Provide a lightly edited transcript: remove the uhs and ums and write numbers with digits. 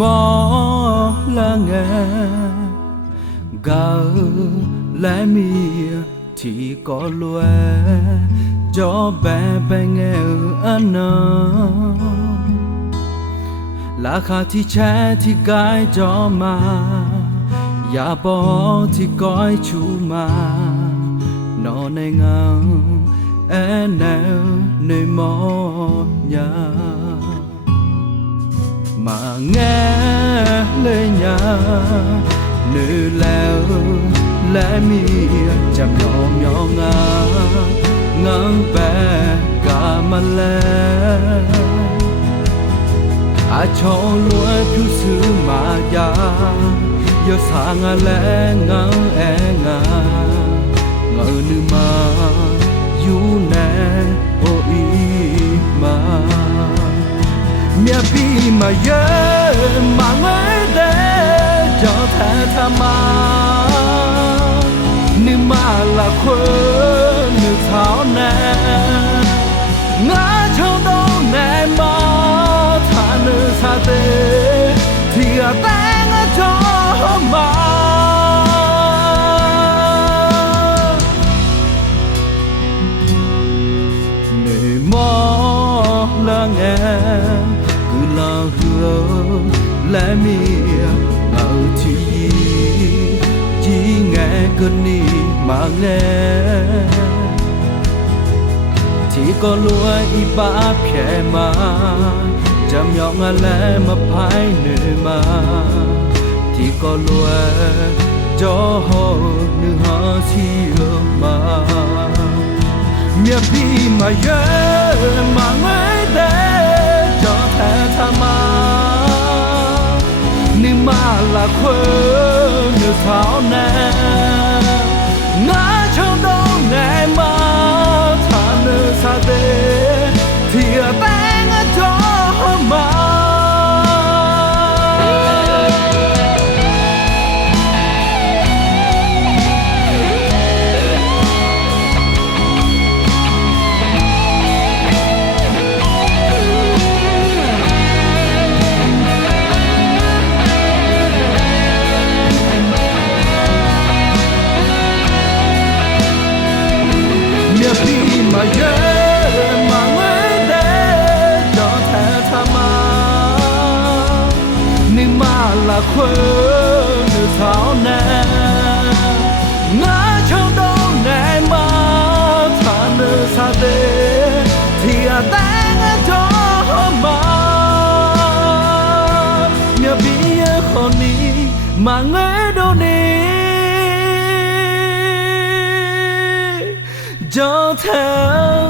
mò là nghe gà lẽ mi thì có loe cho bé bé nghe ăn là khá thì trẻ thì cái cho mà ya bỏ thì coi chú mà nó này ngang em nào nơi mò nhà mà nghe lời nhà nữ leo lẽ mi chạm nhỏ nhỏ ngang bé cả mà lẽ à cho lúa phiêu xứ mà ya giờ sang lẽ ngang ngà ngờ nữ mà you nè ô y mà mẹ bi mà nhớ mà ngơi để cho thề tham mà nữ mà là khơi nữ tháo nè ngã trong đâu nè mà thà nữ xa tê thì à tang cho mà là nghe cứ là hương lẽ mi ở thì chỉ nghe cơn đi mà nghe thì có lúa y ba phè mà chăm nhọn lẽ mà phai nơi mà thì có lúa cho họ nữ họ chiều mà mẹ bi mà nhớ mà ngơi để cho thề tham mà nhưng mà là khơi nữ tháo nè ngã trong đâu nè mà thà nữ xa tê thì tang cho mà khi mà nhớ mà ngơi để cho thề tham mà nhưng mà là khơi nữ tháo nè ngã trong đâu nè mà thà nữ xa tê thì tang cho mà nhớ biết con đi mà ngơi đâu đi cho theo